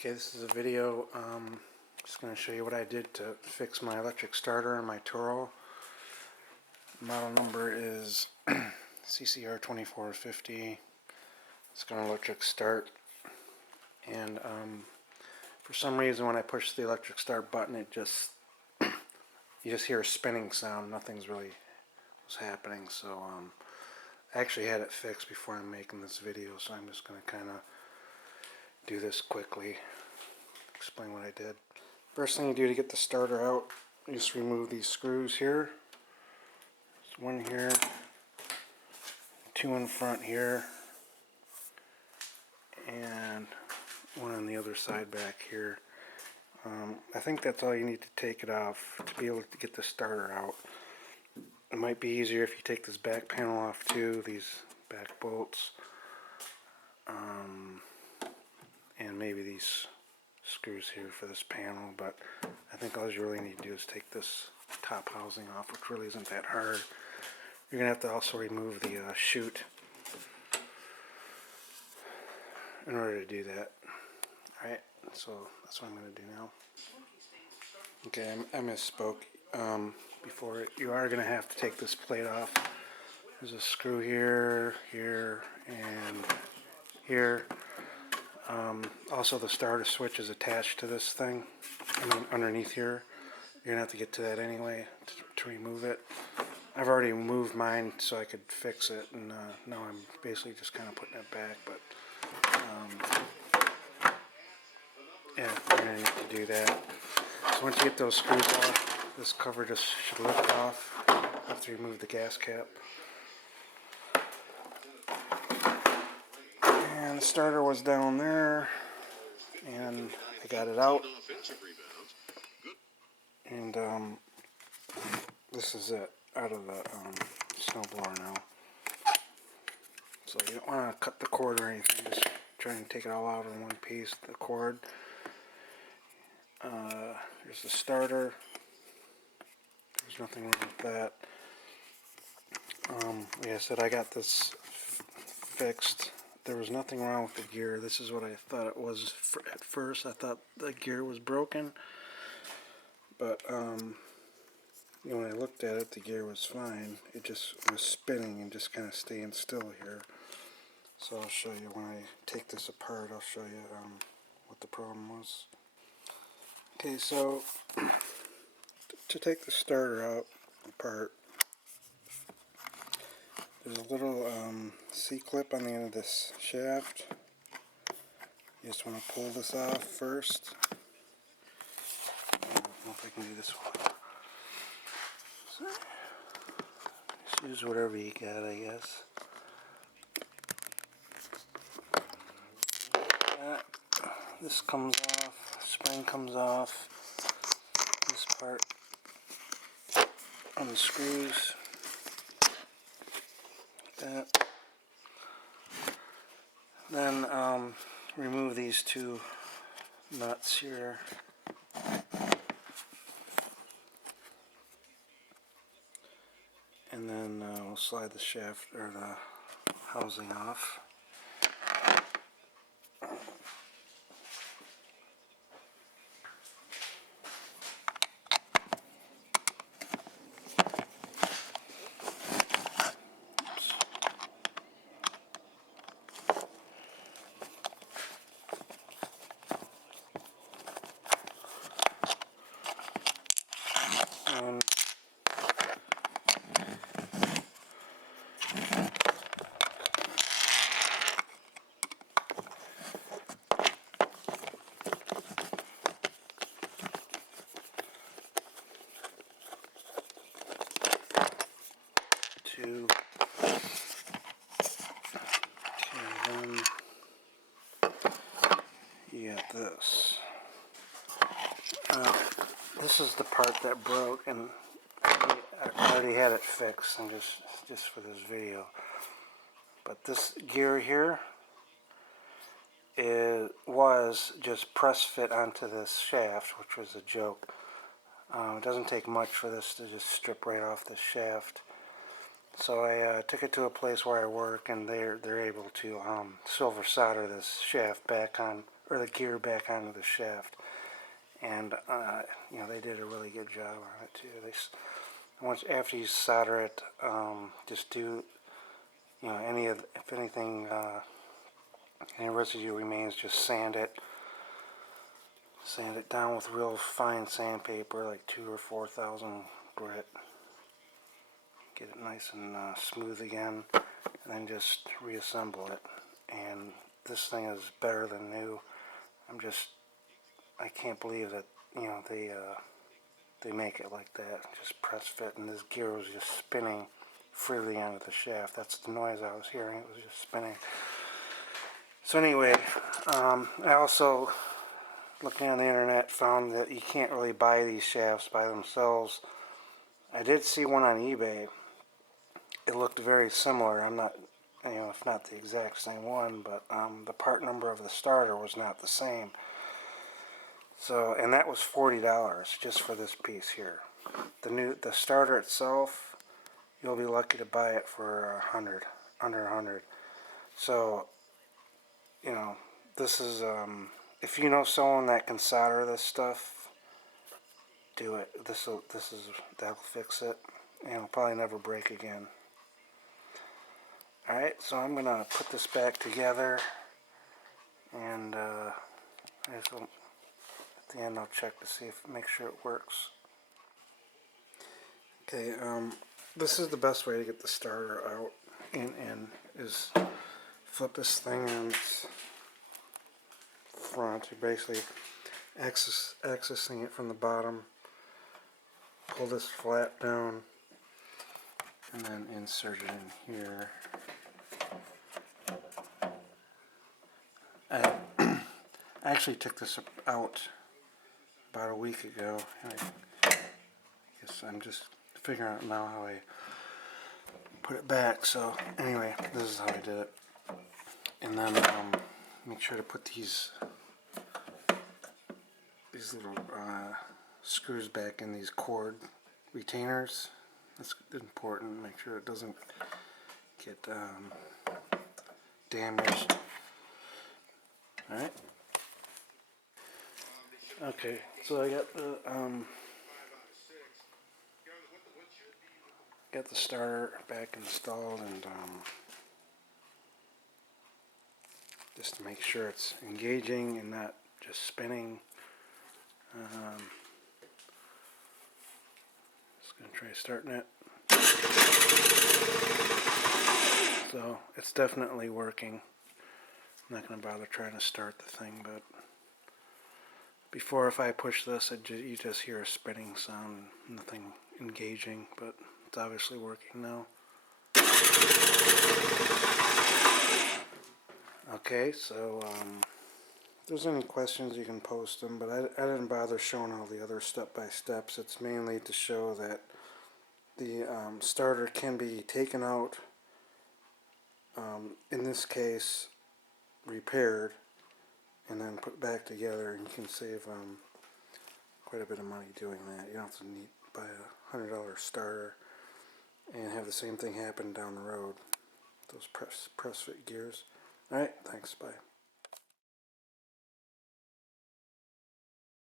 Okay, this is a video. Just going to show you what I did to fix my electric starter on my Toro. Model number is CCR 2450. It's got an electric start, and for some reason when I push the electric start button, it just you just hear a spinning sound. Nothing's really was happening. So I actually had it fixed before I'm making this video, so I'm just going to kind of do this quickly. Explain what I did. First thing you do to get the starter out, you just remove these screws here. There's one here, two in front here, and one on the other side back here. I think that's all you need to take it off to be able to get the starter out. It might be easier if you take this back panel off too, these back bolts, and maybe these screws here for this panel, but I think all you really need to do is take this top housing off, which really isn't that hard. You're going to have to also remove the chute in order to do that. Alright, so that's what I'm going to do now. Okay, I misspoke before. You are going to have to take this plate off. There's a screw here, here, and here. Also, the starter switch is attached to this thing, underneath here. You're going to have to get to that anyway to remove it. I've already moved mine so I could fix it, and now I'm basically just kind of putting it back. But yeah, you're going to need to do that. So once you get those screws off, this cover just should lift off after you remove the gas cap. And the starter was down there, and I got it out. And this is it, out of the snowblower now. So you don't want to cut the cord or anything, just try and take it all out in one piece. The cord. Here's the starter. There's nothing wrong with that. Like I said, I got this fixed. There was nothing wrong with the gear. This is what I thought it was at first. I thought the gear was broken, but when I looked at it, the gear was fine. It just was spinning and just kind of staying still here. So I'll show you when I take this apart. I'll show you what the problem was. Okay, so to take the starter out apart, there's a little C-clip on the end of this shaft. You just want to pull this off first. I don't know if I can do this one. So, just use whatever you got, I guess. This comes off, spring comes off, this part on the screws, like that. Then remove these two nuts here. And then we'll slide the shaft or the housing off. And then you got this. This is the part that broke, and I already had it fixed, and just for this video. But this gear here was just press fit onto this shaft, which was a joke. It doesn't take much for this to just strip right off this shaft. So I took it to a place where I work, and they're able to silver solder this shaft back on or the gear back onto the shaft. And you know, they did a really good job on it too. Once after you solder it, just do, you know, if anything, any residue remains, just sand it down with real fine sandpaper, like 2,000 or 4,000 grit. Get it nice and smooth again, and then just reassemble it. And this thing is better than new. I can't believe that, you know, they make it like that, just press fit, and this gear was just spinning freely onto the shaft. That's the noise I was hearing. It was just spinning. So anyway, I also, looking on the internet, found that you can't really buy these shafts by themselves. I did see one on eBay. It looked very similar. I'm not, you know, if not the exact same one, but the part number of the starter was not the same. So, and that was $40 just for this piece here. The starter itself, you'll be lucky to buy it for $100, under $100. So, you know, this is, if you know someone that can solder this stuff, do it. That'll fix it, and it'll probably never break again. Alright, so I'm gonna put this back together, and at the end I'll check to see make sure it works. Okay, this is the best way to get the starter out and is flip this thing on its front. You're basically accessing it from the bottom. Pull this flap down and then insert it in here. I actually took this out about a week ago. I guess I'm just figuring out now how I put it back. So anyway, this is how I did it. And then make sure to put these little screws back in these cord retainers. That's important. Make sure it doesn't get damaged. Alright. Okay, so I got the starter back installed, and just to make sure it's engaging and not just spinning. Just going to try starting it. So it's definitely working. I'm not going to bother trying to start the thing, but before, if I push this, you just hear a spinning sound, nothing engaging, but it's obviously working now. Okay, so if there's any questions, you can post them, but I didn't bother showing all the other step-by-steps. It's mainly to show that the starter can be taken out, in this case repaired, and then put back together, and you can save quite a bit of money doing that. You don't have to buy a $100 starter and have the same thing happen down the road. Those press fit gears. Alright, thanks, bye.